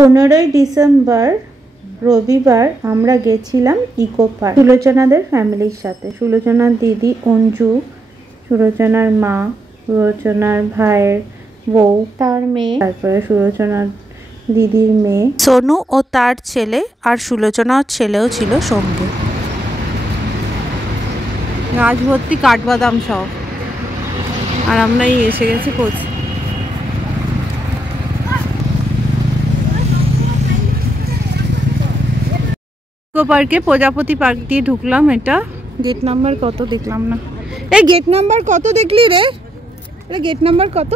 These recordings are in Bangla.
15ই ডিসেম্বর রবিবার আমরা গেছিলাম ইকো পার্ক সুলোচনাদের ফ্যামিলির সাথে। সুলোচনার দিদি অঞ্জু, সুলোচনার মা, সুলোচনার ভাইয়ের বউ, তার মেয়ে, তারপরে সুলোচনার দিদির মেয়ে সোনু ও তার ছেলে, আর সুলোচনার ছেলেও ছিল সঙ্গে। গাছ ভর্তি কাঠবাদাম সব, আর আমরা এসে গেছি কোচি। ইকো পার্কে প্রজাপতি পার্ক দিয়ে ঢুকলাম। এটা গেট নাম্বার কত দেখলাম না। এই গেট নাম্বার কত দেখলি রে? এটা গেট নাম্বার কত?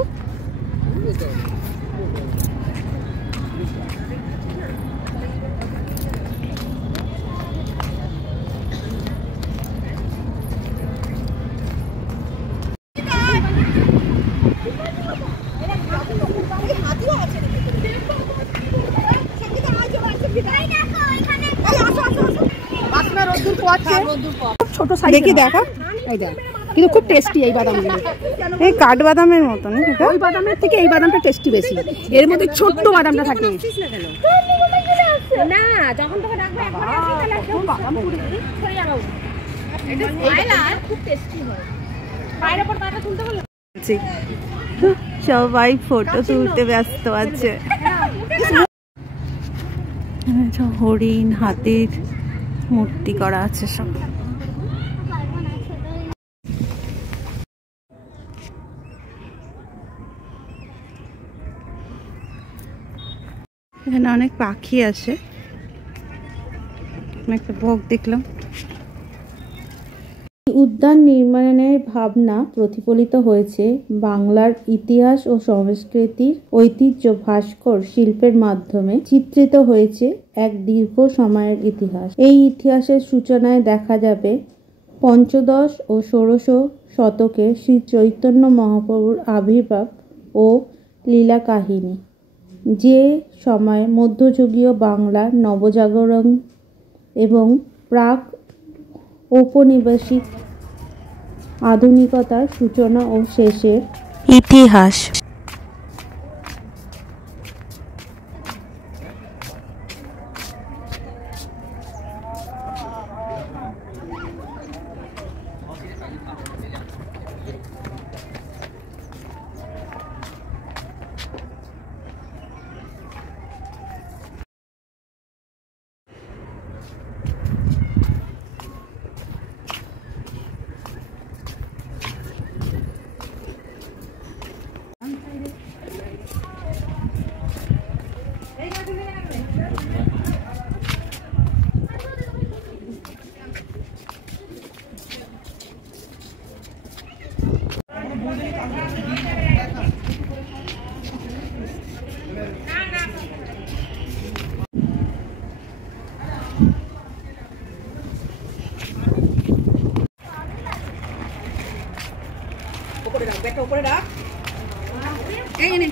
ছোট সাইজ দেখি দেখা, এই দেখ, কিন্তু খুব টেস্টি এই বাদামগুলো। এই কাঠবাদামের মতন, ওই বাদামের থেকে এই বাদামটা টেস্টি বেশি। এর মধ্যে ছোট্ট বাদামটা থাকে। না, যখন তোকে ডাকবো একবার আসবি তাহলে কেউ বাদাম পুরি ছড়িয়ে যাবে। এটা খাইলা খুব টেস্টি হয়। পায়ের উপর পাটা তুলতে বল। সবাই ফটো তুলতে ব্যস্ত আছে। হরিণ, হাতির মূর্তি করা আছে সব। এখানে অনেক পাখি আছে, একটা বক দেখলাম। উদ্যান নির্মাণের ভাবনা প্রতিফলিত হয়েছে বাংলার ইতিহাস ও সংস্কৃতির ঐতিহ্য ভাস্কর শিল্পের মাধ্যমে। চিত্রিত হয়েছে এক দীর্ঘ সময়ের ইতিহাস। এই ইতিহাসের সূচনায় দেখা যাবে পঞ্চদশ ও ষোড়শ শতকে শ্রী চৈতন্য মহাপ্রভুর আবির্ভাব ও লীলা কাহিনী, যে সময় মধ্যযুগীয় বাংলার নবজাগরণ এবং প্রাক ঔপনিবেশিক আধুনিকতার সূচনা ও শেষের ইতিহাস। উপরে রাখ, এই নে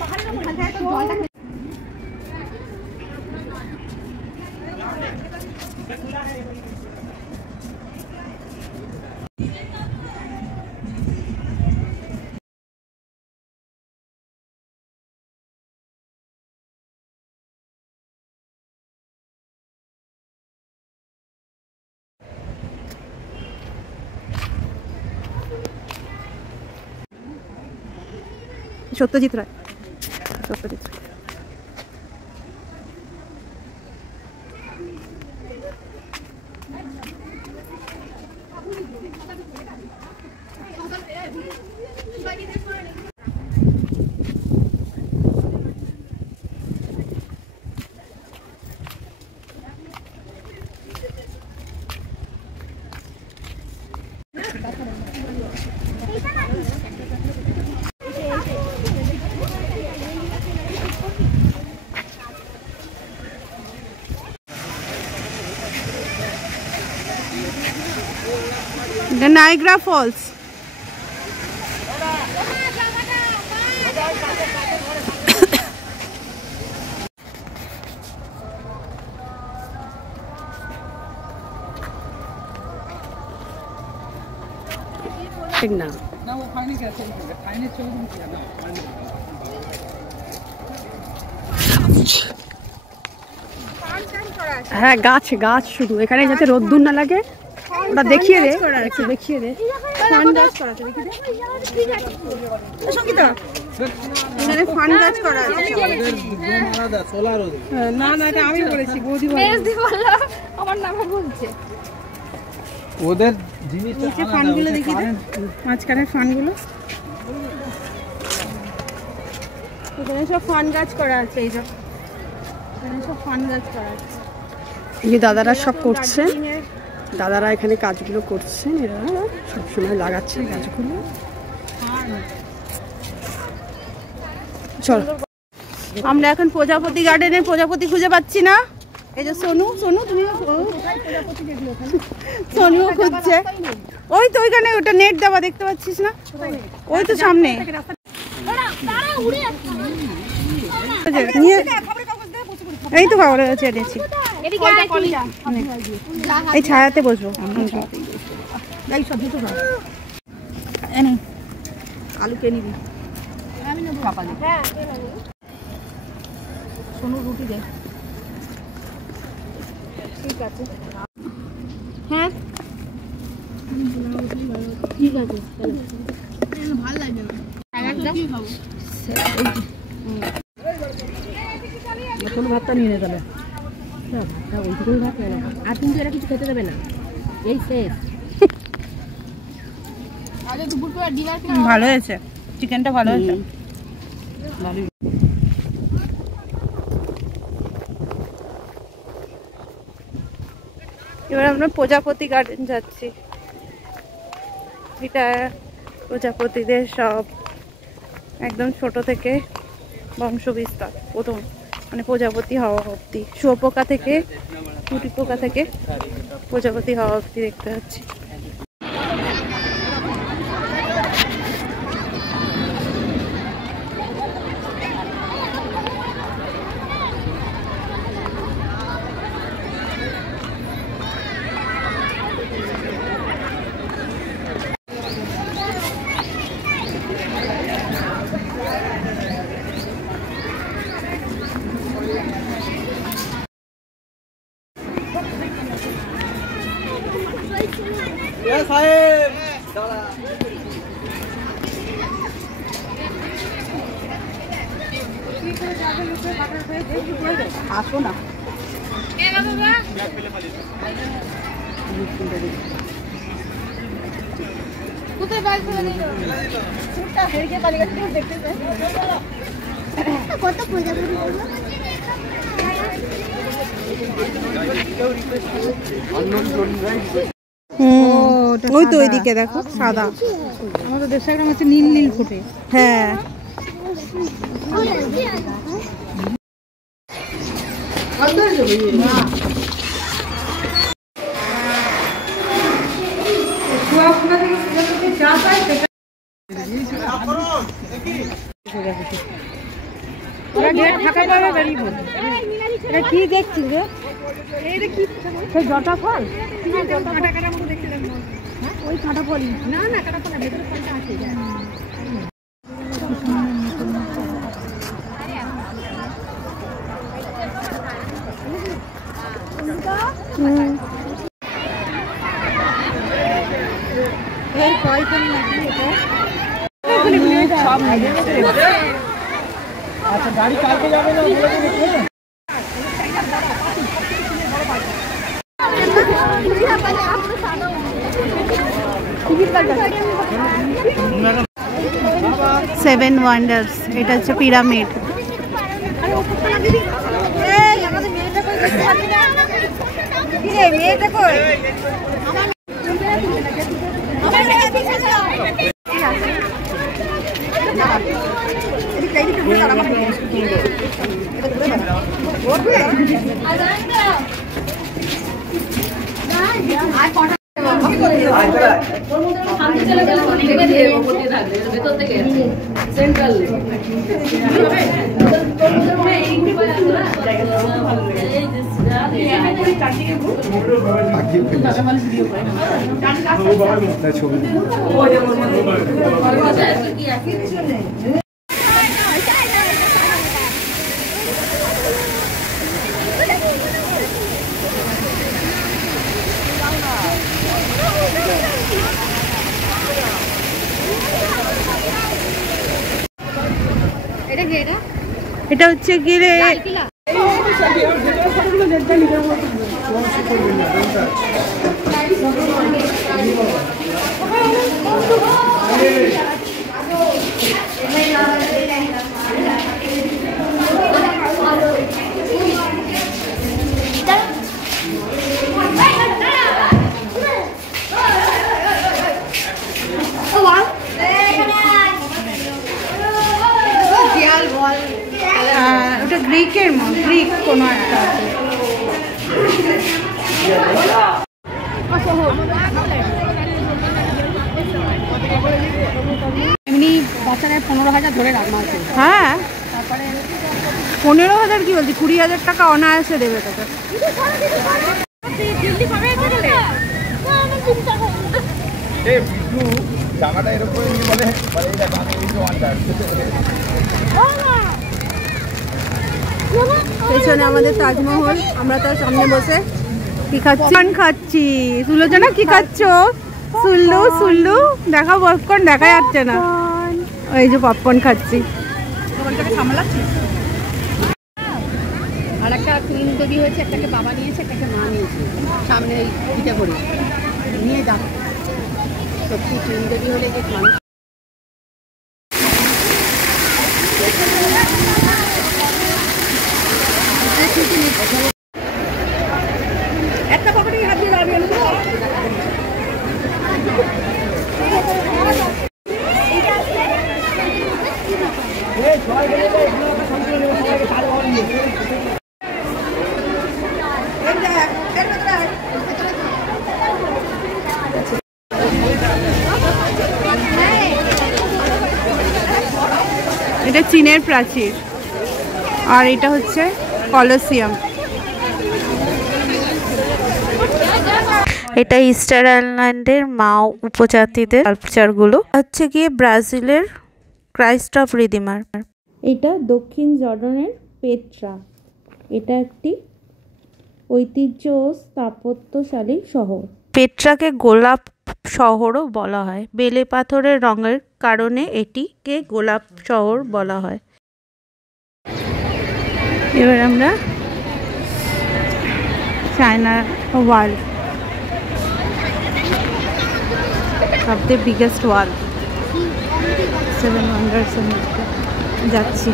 Satyajit Ray. Satyajit Ray The Niagara Falls. ना वो खाने का खाने चल হ্যাঁ গাছ গাছ শুধু এখানে যাতে রোদ্দুর না লাগে ওটা দেখিয়ে দে, একটু দেখিয়ে দে। ফান গাছ করা আছে, সঙ্গীতা এখানে ফান গাছ করা আছে। না না এটা আমি বলেছি, বৌদি বলল আমার নামে বলছে। ওদের জিনিস নিচে ফানগুলো দেখি দে, মাঝখানের ফানগুলো এখানে সব ফান গাছ করা আছে। এই সব এখানে সব ফান গাছ করা আছে। এই দাদারা সব করছে, দাদারা এখানে কাজগুলো করছেন, এরা সবসময় লাগাচ্ছে গাছগুলো। চল আমরা এখন প্রজাপতি গার্ডেনে প্রজাপতি খুঁজে পাচ্ছি না। এই যে সোনু, সোনু তুমি সোনুও খুঁজছে। ওই তো ওইখানে ওটা নেট দেওয়া দেখতে পাচ্ছিস না, ওই তো সামনে। এই তো খবরের কাছে এনেছি, এই ছায়াতে বসবো। আলু কে নিবি? সোনু রুটি দে। ঠিক আছে, হ্যাঁ ঠিক আছে, ভালো লাগে না। কোনো ভাতটা নিয়ে নে তাহলে, ওইটুকুই ভাত নেই আর, কিন্তু এরা কিছু খেতে দেবে না, এই শেষ। ভালো হয়েছে, চিকেনটা ভালো হয়েছে। এবার আমরা প্রজাপতি গার্ডেন যাচ্ছি। এটা প্রজাপতিদের সব একদম ছোট থেকে বংশ বিস্তার, প্রথম মানে প্রজাপতি হওয়া অবধি, শুয়োপোকা থেকে কুটি পোকা থেকে প্রজাপতি হওয়া অবধি দেখতে পাচ্ছি। আসো না, ওই তো ওইদিকে দেখো সাদা, আমাদের দেশে একটা হচ্ছে নীল নীল ফুটে। হ্যাঁ ফাঁকা পাবে বেরিয়ে পড়বে। এটা কি দেখছিস রে? সেই জটা ফল, ওই কাটা ফলই না, না কাটা ফল ভেতরে ফলটা আছে। আচ্ছা গাড়ি কালকে যাবে না, সেভেন ওয়ান্ডার্স, এটা হচ্ছে পিরামিড। এটা হচ্ছে গিয়ে ওটা গ্রিকের গ্রিক কোনো একটা আছে। এমনি বাচ্চারা 15,000 ধরে রাখা আছে। হ্যাঁ 15,000 কি বলছি, 20,000 টাকা অনায়াসে দেবে তোকে। পেছনে আমাদের তাজমহল, আমরা তার সামনে বসে কি খাচ্ছি। সুলোচনা কি খাচ্ছ? সুল্লু সুল্লু দেখা, পপকর্ন দেখা যাচ্ছে না, ওই যে পপকর্ন খাচ্ছি। আর একটা টুইন বেবি হয়েছে, একটাকে বাবা নিয়েছে, একটাকে মা নিয়েছে, সামনে এই পিঠে করে নিয়ে যাও। সত্যি টুইন বেবি হলে যে মানুষ একটা পকেটে হাত দিয়ে দাঁড়িয়ে এটা চীনের প্রাচীর, আর এটা হচ্ছে কলোসিয়াম। এটা ইস্টার আইল্যান্ডের মাও উপজাতিদের কালচারগুলো। হচ্ছে গিয়ে ব্রাজিলের ক্রাইস্ট অফ রিডিমার। এটা দক্ষিণ জর্ডানের পেট্রা। এটা একটি ঐতিহ্য ও স্থাপত্যশালী শহর। পেট্রাকে গোলাপ শহরও বলা হয়, বেলে পাথরের রঙের কারণে এটিকে গোলাপ শহর বলা হয়। এবার আমরা চায়না ওয়াল, সবথেকে বিগেস্ট ওয়াল, 7 ওয়ান্ডার্স এর মধ্যে যাচ্ছি।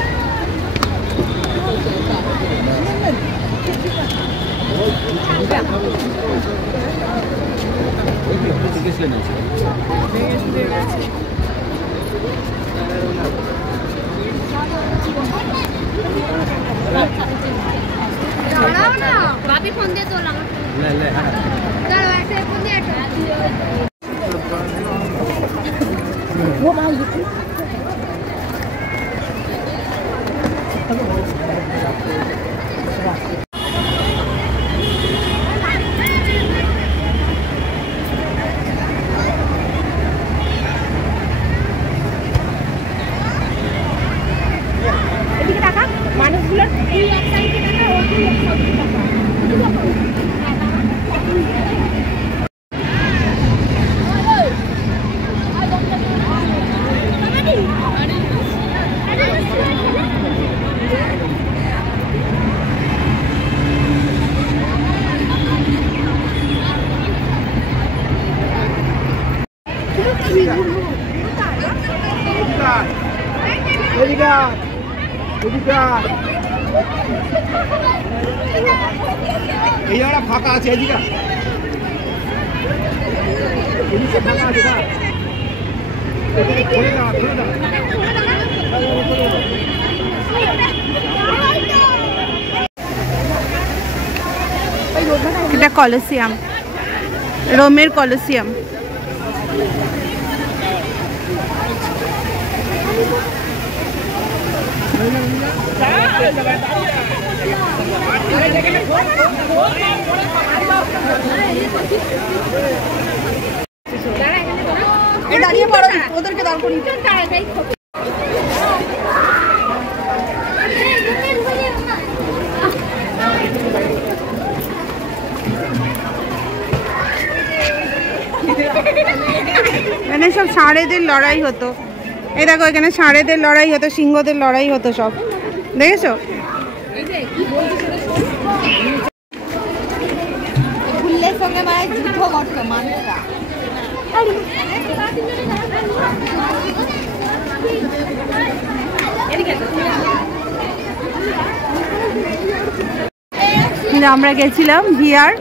भाभी फोन दे तो लगा ले ले चल वैसे फोन दे वो भाई এদিকে টাকা মানুষগুলো এই এক সাইডে টাকা ওই এক সাইডে টাকা এই জায়গাটা ফাঁকা আছে, এদিকে ফাঁকা আছে না, খুলে দাও খুলে দাও। এটা কলোসিয়াম, রোমের কলোসিয়াম। দাঁড়িয়ে পড়ো, ওদেরকে দাঁড় করিয়ে এখানে সব ষাঁড়েদের লড়াই হতো। এই দেখো এখানে ষাঁড়েদের লড়াই হতো, সিংহদের লড়াই হতো সব। দেখেছো? ফুলের সঙ্গে মানে যুদ্ধ করতো মানুষরা। আমরা গেছিলাম ভিআর।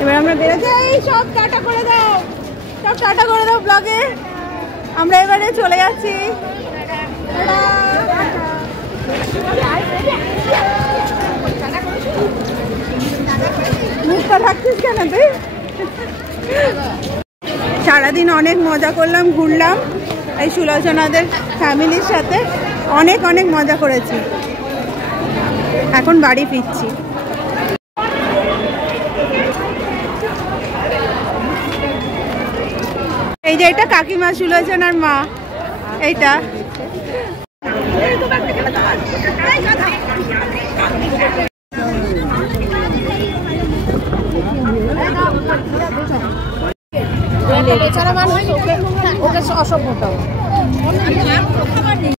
এবার আমরা বেরোতে, এই সব টাটা করে দাও, সব টাটা করে দাও ব্লগে। আমরা এবারে চলে যাচ্ছি। মুখটা থাকছিস কেন তুই? সারাদিন অনেক মজা করলাম, ঘুরলাম এই সুলোচনাদের ফ্যামিলির সাথে, অনেক অনেক মজা করেছি। এখন বাড়ি ফিরছি। এই যে এটা কাকিমা সুলোচনার মা, এইটা বেচারা মানুষ ওকে অসভ্যতা